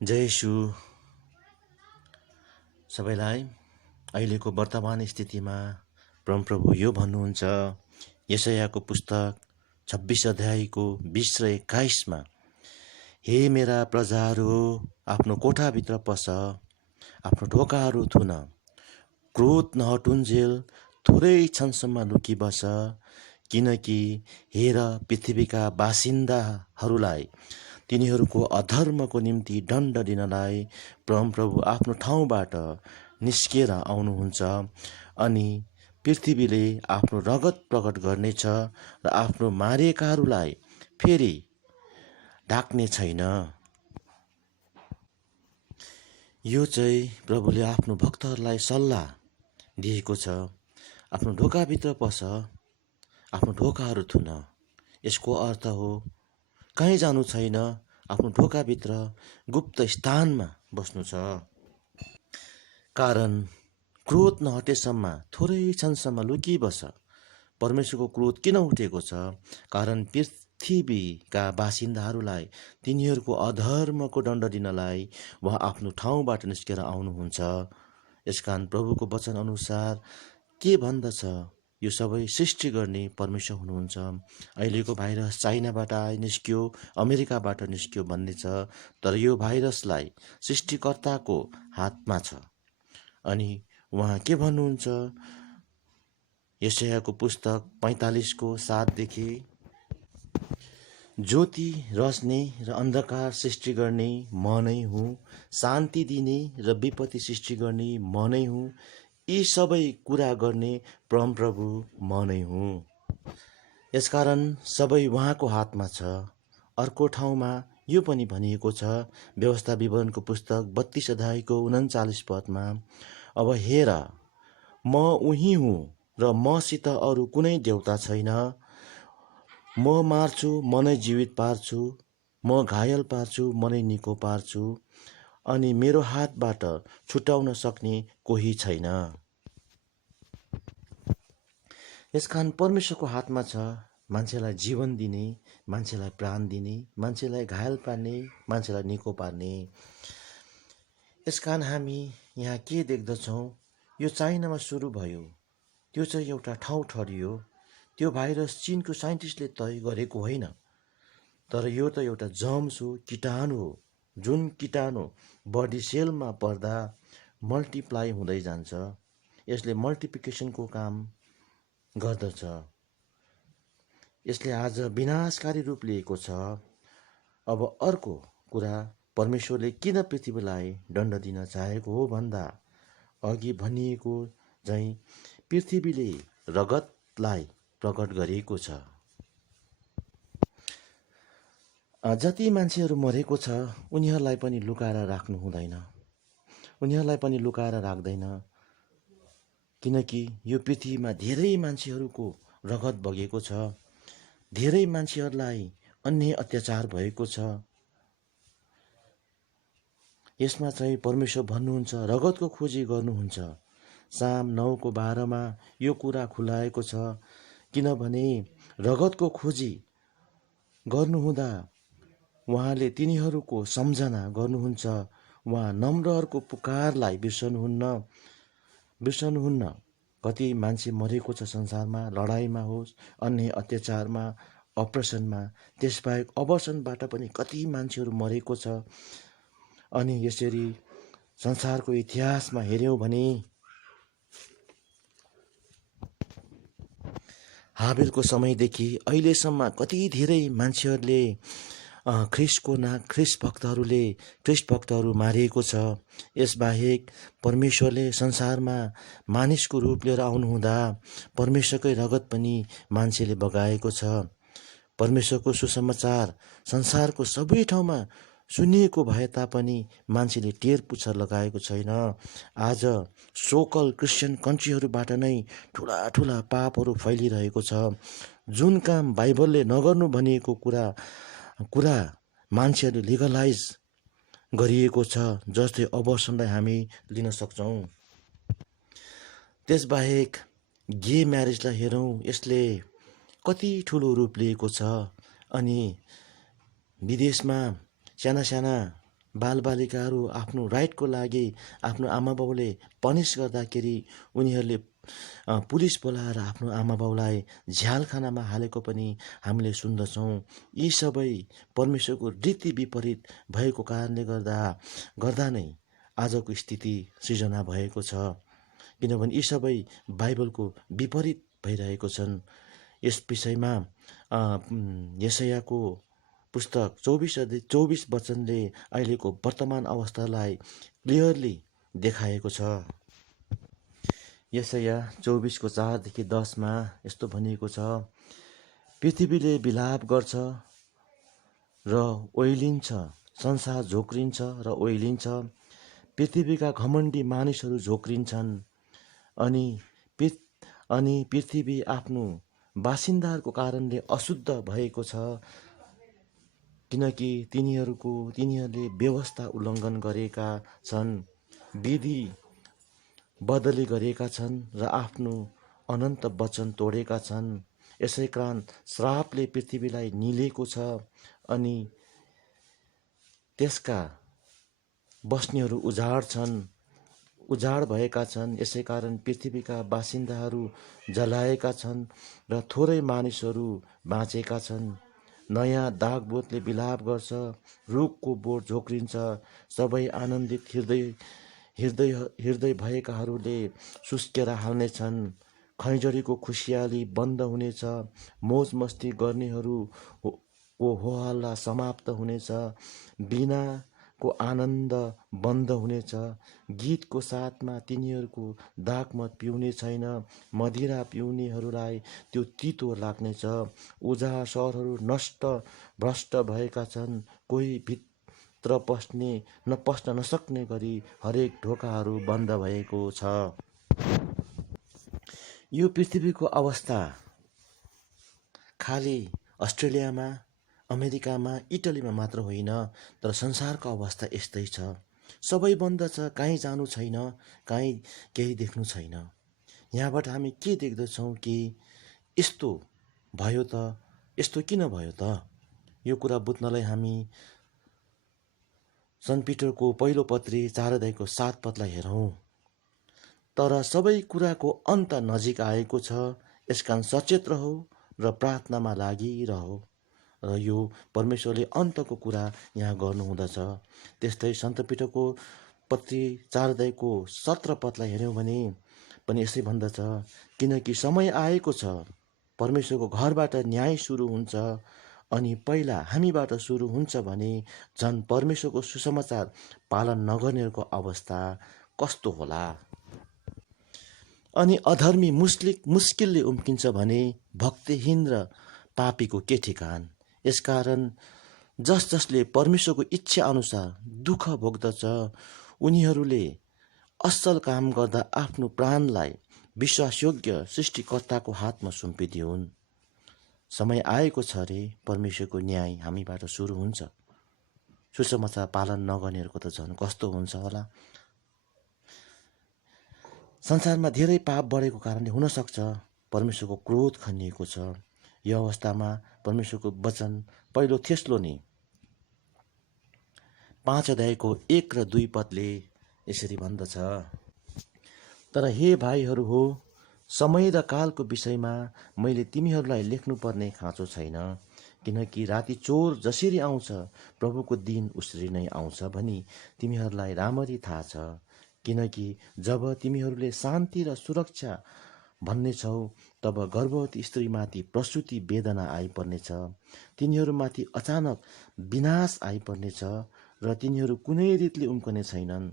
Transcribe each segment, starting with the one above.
जय यशु सबैलाई। अहिलेको वर्तमान स्थितिमा परमप्रभु यो भन्नुहुन्छ यशायाको पुस्तक 26 अध्यायको 20 र 21 मा, हे मेरा प्रजाहरू आफ्नो कोठाभित्र पस, आफ्नो ढोकाहरू थुन, क्रोध नहटुन्जेल थोरै क्षणसम्म लुकी बस, किनकि हेर पृथ्वीका बासिन्दाहरूलाई तिनीहरूको अधर्मको निम्ति दण्ड दिनलाई परमप्रभु आफ्नो ठाउँबाट निस्केर आउनुहुन्छ अनि पृथ्वीले आफ्नो रगत प्रकट गर्नेछ र आफ्नो मारिएकाहरूलाई फेरि ढाक्ने छैन। यो चाहिँ प्रभुले आफ्नो भक्तहरूलाई सल्लाह दिएको छ। आफ्नो ढोकाभित्र पस, आफ्नो ढोकाहरू थुन। यसको अर्थ हो कहीँ जानु छैन, आफ्नो ढोकाभित्र गुप्त स्थानमा बस्नु छ। कारण क्रोध नहटेसम्म थोरै क्षणसम्म लुकी बस। परमेश्वरको क्रोध किन उठेको छ? कारण पृथ्वीका बासिन्दाहरूलाई तिनीहरूको अधर्मको दण्ड दिनलाई उहाँ आफ्नो ठाउँबाट निस्केर आउनुहुन्छ। यसकारण प्रभुको वचन अनुसार के भन्दछ? यो सबै सृष्टि गर्ने परमेश्वर हुनुहुन्छ। अहिलेको भाइरस चाइनाबाट निस्क्यो, अमेरिकाबाट निस्क्यो भन्ने छ, तर यो भाइरसलाई सृष्टिकर्ताको हातमा छ। अनि उहाँ के भन्नुहुन्छ? यशायाको पुस्तक 45को 7देखि, ज्योति रच्ने र अन्धकार सृष्टि गर्ने म नै हुँ, शान्ति दिने र विपत्ति सृष्टि गर्ने म नै हुँ, यी सबै कुरा गर्ने परमप्रभु म नै हुँ। यसकारण सबै उहाँको हातमा छ। अर्को ठाउँमा यो पनि भनिएको छ, व्यवस्था विवरणको पुस्तक 32 अध्यायको 39 पदमा, अब हेर म उही हुँ र मसित अरू कुनै देवता छैन। म मार्छु, म नै जीवित पार्छु, म घायल पार्छु, म नै निको पार्छु, अनि मेरो हातबाट छुटाउन सक्ने कोही छैन। यसकारण परमेश्वरको हातमा छ मान्छेलाई जीवन दिने, मान्छेलाई प्राण दिने, मान्छेलाई घायल पार्ने, मान्छेलाई निको पार्ने। यसकारण हामी यहाँ के देख्दछौँ? यो चाइनामा सुरु भयो, त्यो चाहिँ एउटा ठाउँ ठहरियो। त्यो भाइरस चीनको साइन्टिस्टले तय गरेको होइन, तर यो त एउटा जर्म्स हो, कीटाणु हो, जुन कीटाणु बडी सेलमा पर्दा मल्टिप्लाई हुँदै जान्छ। यसले मल्टिप्लिकेसनको काम गर्दछ। यसले आज विनाशकारी रूप लिएको छ। अब अर्को कुरा, परमेश्वरले किन पृथ्वीलाई दण्ड दिन चाहेको हो भन्दा अघि भनिएको चाहिँ पृथ्वीले रगतलाई प्रकट गरिएको छ। जति मान्छेहरू मरेको छ उनीहरूलाई पनि लुकाएर राख्नु हुँदैन, उनीहरूलाई पनि लुकाएर राख्दैन, किनकि यो पृथ्वीमा धेरै मान्छेहरूको रगत बगेको छ, धेरै मान्छेहरूलाई अन्य अत्याचार भएको छ। यसमा चाहिँ परमेश्वर भन्नुहुन्छ रगतको खोजी गर्नुहुन्छ। साम 9:12 यो कुरा खुलाएको छ, किनभने रगतको खोजी गर्नुहुँदा उहाँले तिनीहरूको सम्झना गर्नुहुन्छ। उहाँ नम्रहरूको पुकारलाई बिर्सनुहुन्न। कति मान्छे मरेको छ संसारमा, लडाइँमा होस्, अन्य अत्याचारमा, अपरेसनमा, त्यसबाहेक अबर्सनबाट पनि कति मान्छेहरू मरेको छ। अनि यसरी संसारको इतिहासमा हेऱ्यौँ भने हाबेलको समयदेखि अहिलेसम्म कति धेरै मान्छेहरूले ख्रिस्ट भक्तहरू मारिएको छ। यसबाहेक परमेश्वरले संसारमा मानिसको रूप लिएर आउनुहुँदा परमेश्वरकै रगत पनि मान्छेले बगाएको छ। परमेश्वरको सुसमाचार संसारको सबै ठाउँमा सुनिएको भए तापनि मान्छेले टेर पुच्छर लगाएको छैन। आज सोकल क्रिस्चियन कन्ट्रीहरूबाट नै ठुला ठुला पापहरू फैलिरहेको छ। जुन काम बाइबलले नगर्नु भनिएको कुरा मान्छेहरूले लिगलाइज गरिएको छ, जस्तै अबर्सनलाई हामी लिन सक्छौँ। त्यसबाहेक गे म्यारेजलाई हेरौँ, यसले कति ठुलो रूप लिएको छ। अनि विदेशमा साना साना बालबालिकाहरू आफ्नो राइटको लागि आफ्नो आमाबाउले पनिस गर्दाखेरि उनीहरूले पुलिस बोलाएर आफ्नो आमाबाउलाई झ्यालखानामा हालेको पनि हामीले सुन्दछौँ। यी सबै परमेश्वरको रीति विपरीत भएको कारणले गर्दा नै आजको स्थिति सृजना भएको छ। किनभने यी सबै बाइबलको विपरीत भइरहेको छन्। यस विषयमा यशायाको पुस्तक 24 वचनले अहिलेको वर्तमान अवस्थालाई क्लियरली देखाएको छ। यशाया 24:4-10 यस्तो भनिएको छ, पृथ्वीले विलाप गर्छ र ओइलिन्छ, संसार झोक्रिन्छ र ओइलिन्छ, पृथ्वीका घमण्डी मानिसहरू झोक्रिन्छन् अनि पृथ्वी आफ्नो बासिन्दाहरूको कारणले अशुद्ध भएको छ, किनकि तिनीहरूले व्यवस्था उल्लङ्घन गरेका छन्, विधि बदली गरेका छन् र आफ्नो अनन्त वचन तोडेका छन्। यसै कारण श्रापले पृथ्वीलाई निलेको छ अनि त्यसका बस्नेहरू उजाड भएका छन्। यसै कारण पृथ्वीका बासिन्दाहरू जलाएका छन् र थोरै मानिसहरू बाँचेका छन्। नयाँ दागबोटले विलाप गर्छ, रुखको बोट झोक्रिन्छ, सबै आनन्दित हृदय भएकाहरूले सुस्केर हाल्नेछन्। खैँजडीको खुसियाली बन्द हुनेछ, मोज मस्ती गर्नेहरूको होहल्ला समाप्त हुनेछ, वीणाको आनन्द बन्द हुनेछ, गीतको साथमा तिनीहरूको दागमत पिउने छैन, मदिरा पिउनेहरूलाई त्यो तितो लाग्नेछ। उजाड सहरहरू भ्रष्ट भएका छन्, कोही भित्र पस्न नसक्ने गरी हरेक ढोकाहरू बन्द भएको छ। यो पृथ्वीको अवस्था खालि अस्ट्रेलियामा, अमेरिकामा, इटलीमा मात्र होइन, तर संसारको अवस्था यस्तै छ। सबै बन्द छ, कहीँ जानु छैन, कहीँ केही देख्नु छैन। यहाँबाट हामी के देख्दछौँ कि यस्तो भयो त, यस्तो किन भयो त? यो कुरा बुझ्नलाई हामी सन्त पिटरको पहिलो पत्री 4:7 हेरौँ। तर सबै कुराको अन्त नजिक आएको छ, यसकारण सचेत रहो र प्रार्थनामा लागिरहो। र यो परमेश्वरले अन्तको कुरा यहाँ गर्नुहुँदछ। त्यस्तै सन्त पिटरको पत्री 4:17 हेऱ्यौँ भने पनि यसै भन्दछ, किनकि समय आएको छ, परमेश्वरको घरबाट न्याय सुरु हुन्छ, अनि पहिला हामीबाट सुरु हुन्छ भने झन् परमेश्वरको सुसमाचार पालन नगर्नेहरूको अवस्था कस्तो होला। अनि अधर्मी मुस्किलले उम्किन्छ भने भक्तिहीन र पापीको के ठिकान। यसकारण जसले परमेश्वरको इच्छा अनुसार दुःख भोग्दछ उनीहरूले असल काम गर्दा आफ्नो प्राणलाई विश्वासयोग्य सृष्टिकर्ताको हातमा सुम्पिदिउन्। समय आएको छ रे, परमेश्वरको न्याय हामीबाट सुरु हुन्छ। सुसमाचार पालन नगर्नेहरूको त झन् कस्तो हुन्छ होला। संसारमा धेरै पाप बढेको कारणले हुनसक्छ परमेश्वरको क्रोध खनिएको छ। यो अवस्थामा परमेश्वरको वचन पहिलो थेस्सलोनी 5:1-2 यसरी भन्दछ, तर हे भाइहरू हो, समय र कालको विषयमा मैले तिमीहरूलाई लेख्नुपर्ने खाँचो छैन, किनकि राति चोर जसरी आउँछ प्रभुको दिन उसरी नै आउँछ भनी तिमीहरूलाई राम्ररी थाहा छ। किनकि जब तिमीहरूले शान्ति र सुरक्षा भन्नेछौ तब गर्भवती स्त्रीमाथि प्रसुति वेदना आइपर्नेछ, तिनीहरूमाथि अचानक विनाश आइपर्नेछ र तिनीहरू कुनै रीतिले उम्कने छैनन्।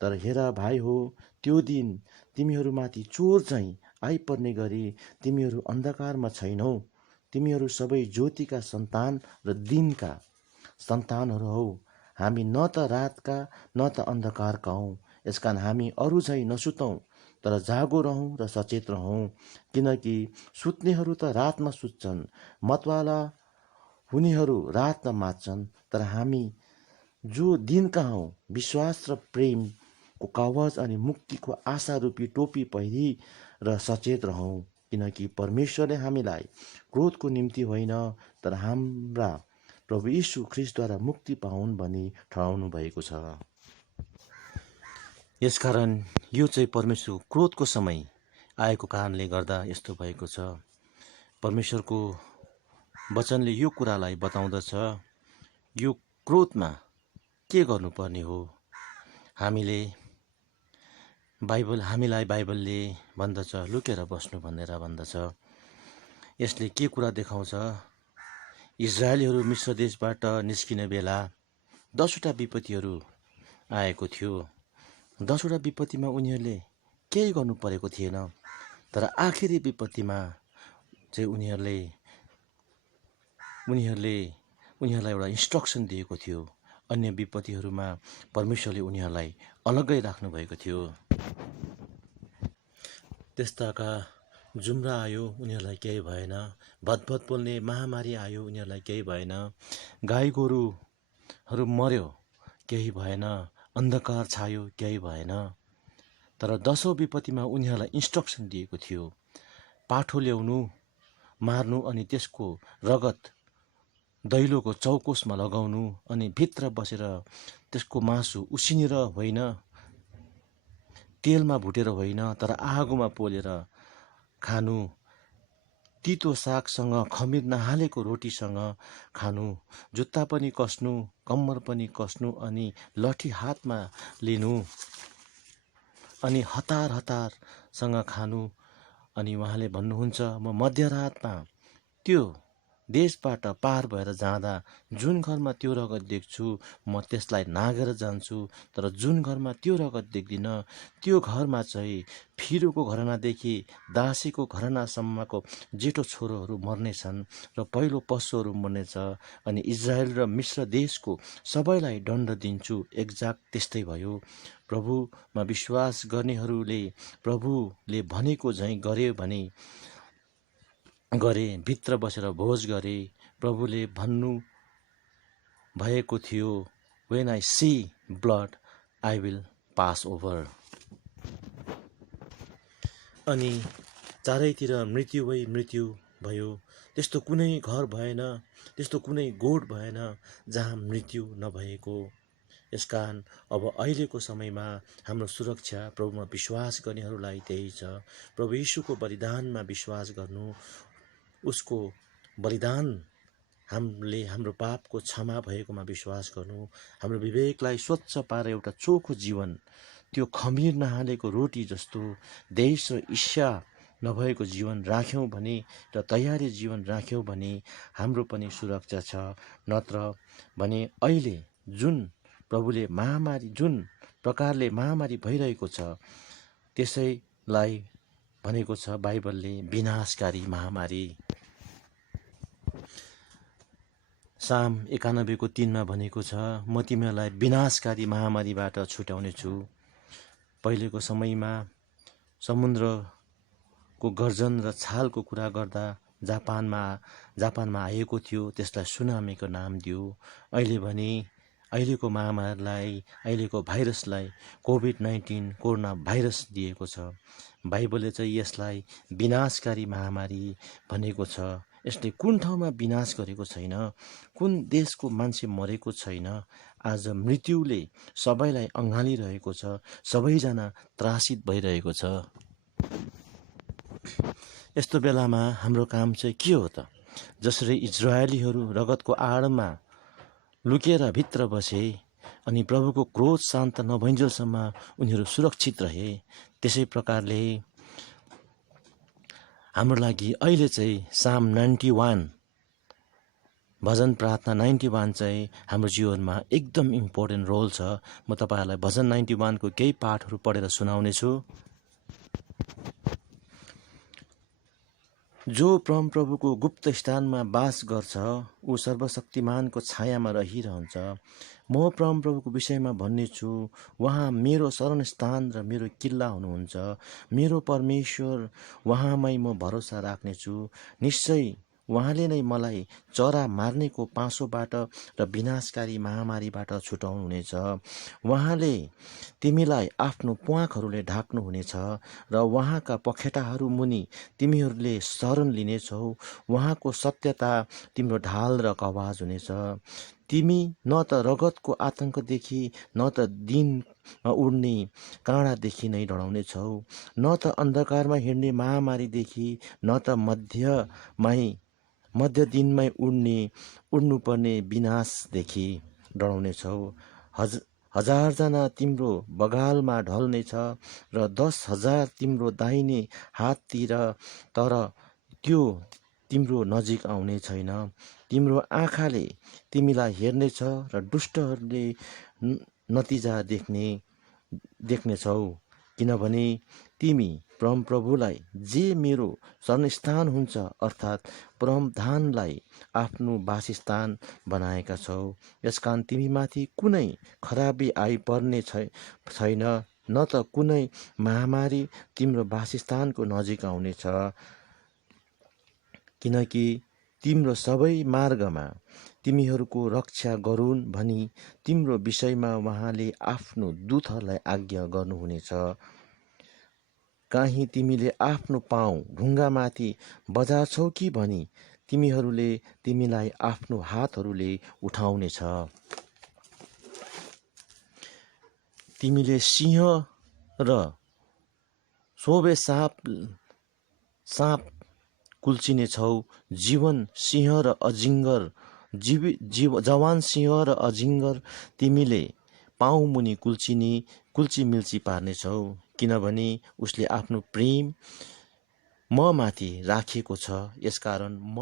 तर हेर भाइ हो, त्यो दिन तिमीहरूमाथि चोर चाहिँ आइपर्ने गरी तिमीहरू अन्धकारमा छैनौ। तिमीहरू सबै ज्योतिका सन्तान र दिनका सन्तानहरू हौ। हामी न त रातका न त अन्धकारका हौँ। यसकारण हामी अरू झैँ नसुतौँ, तर जागो रहौँ र सचेत रहौँ। किनकि सुत्नेहरू त रातमा सुत्छन्, मतवाला हुनेहरू रातमा मात्छन्, तर हामी जो दिनका हौँ विश्वास र प्रेमको कवच अनि मुक्तिको आशा रूपी टोपी पहिरी र सचेत रहौँ। किनकि परमेश्वरले हामीलाई क्रोधको निम्ति होइन तर हाम्रा प्रभु यीशु ख्रीष्टद्वारा मुक्ति पाउन् भनी ठहराउनु भएको छ। यसकारण यो चाहिँ परमेश्वरको क्रोधको समय आएको कारणले गर्दा यस्तो भएको छ। परमेश्वरको वचनले यो कुरालाई बताउँदछ, यो क्रोधमा के गर्नुपर्ने हो। हामीलाई बाइबलले भन्दछ लुकेर बस्नु भनेर भन्दछ। यसले के कुरा देखाउँछ, इजरायलीहरू मिश्र देशबाट निस्किने बेला 10वटा विपत्तिहरू आएको थियो। 10वटा विपत्तिमा उनीहरूले केही गर्नु परेको थिएन, तर आखिरी विपत्तिमा चाहिँ उनीहरूलाई एउटा इन्स्ट्रक्सन दिएको थियो। अन्य विपत्तिहरूमा परमेश्वरले उनीहरूलाई अलग्गै राख्नु भएको थियो। त्यस्ताका जुम्रा आयो, उनीहरूलाई केही भएन। भतभत बोल्ने महामारी आयो, उनीहरूलाई केही भएन। गाई गोरुहरू मर्यो, केही भएन। अन्धकार छायो, केही भएन। तर 10औं विपत्तिमा उनीहरूलाई इन्स्ट्रक्सन दिएको थियो, पाठो ल्याउनु, मार्नु, अनि त्यसको रगत दैलोको चौकोसमा लगाउनु, अनि भित्र बसेर त्यसको मासु उसिनेर होइन, तेलमा भुटेर होइन, तर आगोमा पोलेर खानु, तितो सागसँग खमिर नहालेको रोटीसँग खानु, जुत्ता पनि कस्नु, कम्मर पनि कस्नु, अनि लठी हातमा लिनु, अनि हतारसँग खानु। अनि उहाँले भन्नुहुन्छ, म मध्यरातमा त्यो देशबाट पार भएर जाँदा जुन घरमा त्यो रगत देख्छु म त्यसलाई नागेर जान्छु, तर जुन घरमा त्यो रगत देख्दिन त्यो घरमा चाहिँ फिरोको घरानादेखि दासीको घरानासम्मको जेठो छोरोहरू मर्नेछन् र पहिलो पशुहरू मर्नेछ। अनि इजरायल र मिश्र देशको सबैलाई दण्ड दिन्छु। एक्ज्याक्ट त्यस्तै भयो। प्रभुमा विश्वास गर्नेहरूले प्रभुले भनेको झैँ गरे भने गरे, भित्र बसेर भोज गरे। प्रभुले भन्नु भएको थियो, when I see blood I will pass over। अनि चारैतिर मृत्युवै मृत्यु भयो। त्यस्तो कुनै घर भएन, त्यस्तो कुनै गोठ भएन जहाँ मृत्यु नभएको। यसकारण अब अहिलेको समयमा हाम्रो सुरक्षा प्रभुमा विश्वास गर्नेहरूलाई त्यही छ। प्रभु यीशुको बलिदानमा विश्वास गर्नु, उसको बलिदान हामीले हाम्रो पापको क्षमा भएकोमा विश्वास गर्नु, हाम्रो विवेकलाई स्वच्छ पारेर एउटा चोखो जीवन, त्यो खमिर नहालेको रोटी जस्तो देश र इच्छा नभएको जीवन राख्यौँ भने र तयारी जीवन राख्यौँ भने हाम्रो पनि सुरक्षा छ। नत्र भने अहिले जुन प्रभुले महामारी, जुन प्रकारले महामारी भइरहेको छ, त्यसैलाई भनेको छ बाइबलले विनाशकारी महामारी। साम 91:3 भनेको छ, म तिमीहरूलाई विनाशकारी महामारीबाट छुट्याउने छु। पहिलेको समयमा समुद्रको गर्जन र छालको कुरा गर्दा जापानमा आएको थियो, त्यसलाई सुनामीको नाम दियो। अहिले भने अहिलेको महामारीलाई, अहिलेको भाइरसलाई कोभिड-19 कोरोना भाइरस दिएको छ। बाइबलले चाहिँ यसलाई विनाशकारी महामारी भनेको छ। यसले कुन ठाउँमा विनाश गरेको छैन, कुन देशको मान्छे मरेको छैन। आज मृत्युले सबैलाई अँगालिरहेको छ, सबैजना त्रासित भइरहेको छ। यस्तो बेलामा हाम्रो काम चाहिँ के हो त? जसरी इजरायलीहरू रगतको आडमा लुकेर भित्र बसे अनि प्रभुको क्रोध शान्त नभइन्जेलसम्म उनीहरू सुरक्षित रहे, त्यसै प्रकारले हाम्रो लागि अहिले चाहिँ साम 91 भजन प्रार्थना 91 चाहिँ हाम्रो जीवनमा एकदम इम्पोर्टेन्ट रोल छ। म तपाईँहरूलाई भजन 91 को केही पाठहरू पढेर सुनाउने छु। जो परमप्रभुको गुप्त स्थानमा बास गर्छ, ऊ सर्वशक्तिमानको छायामा रहिरहन्छ। म परमप्रभुको विषयमा भन्ने छु, उहाँ मेरो शरणस्थान र मेरो किल्ला हुनुहुन्छ। मेरो परमेश्वर, उहाँमै म भरोसा राख्नेछु। निश्चय उहाँले नै मलाई चरा मार्नेको पासोबाट र विनाशकारी महामारीबाट छुटाउनुहुनेछ। उहाँले तिमीलाई आफ्नो प्वाखहरूले ढाक्नुहुनेछ र उहाँका पखेटाहरू मुनि तिमीहरूले शरण लिनेछौ। उहाँको सत्यता तिम्रो ढाल र कवच हुनेछ। तिमी न त रगतको आतंकदेखि न त दिनमा उड्ने काँडादेखि नै डराउनेछौ, न त अन्धकारमा हिँड्ने महामारीदेखि, न त मध्य दिनमै उड्नुपर्ने विनाशदेखि डराउनेछौ। हजारजना तिम्रो बगालमा ढल्नेछ र 10,000 तिम्रो दाहिने हाततिर, तर त्यो तिम्रो नजिक आउने छैन। तिम्रो आँखाले तिमीलाई हेर्नेछ र दुष्टहरूले नतिजा देख्नेछौ, किनभने तिमी परमप्रभुलाई जे मेरो शरणस्थान हुन्छ अर्थात् परमधामलाई आफ्नो वासस्थान बनाएका छौ। यसकारण तिमीमाथि कुनै खराबी आइपर्ने छैन, न त कुनै महामारी तिम्रो वासस्थानको नजिक आउनेछ, किनकि तिम्रो सबै मार्गमा तिमीहरूको रक्षा गरून् भनी तिम्रो विषयमा उहाँले आफ्नो दूतहरूलाई आज्ञा गर्नुहुनेछ। काहीँ तिमीले आफ्नो पाउ ढुङ्गामाथि बजार्छौ कि भनी तिमीलाई आफ्नो हातहरूले उठाउनेछ। तिमीले सिंह र सोबे साँप कुल्चिनेछौ। जवान सिंह र अजिङ्गर तिमीले पाउ मुनि कुल्चिमिल्ची पार्नेछौ, किनभने उसले आफ्नो प्रेम म माथि राखेको छ। यसकारण म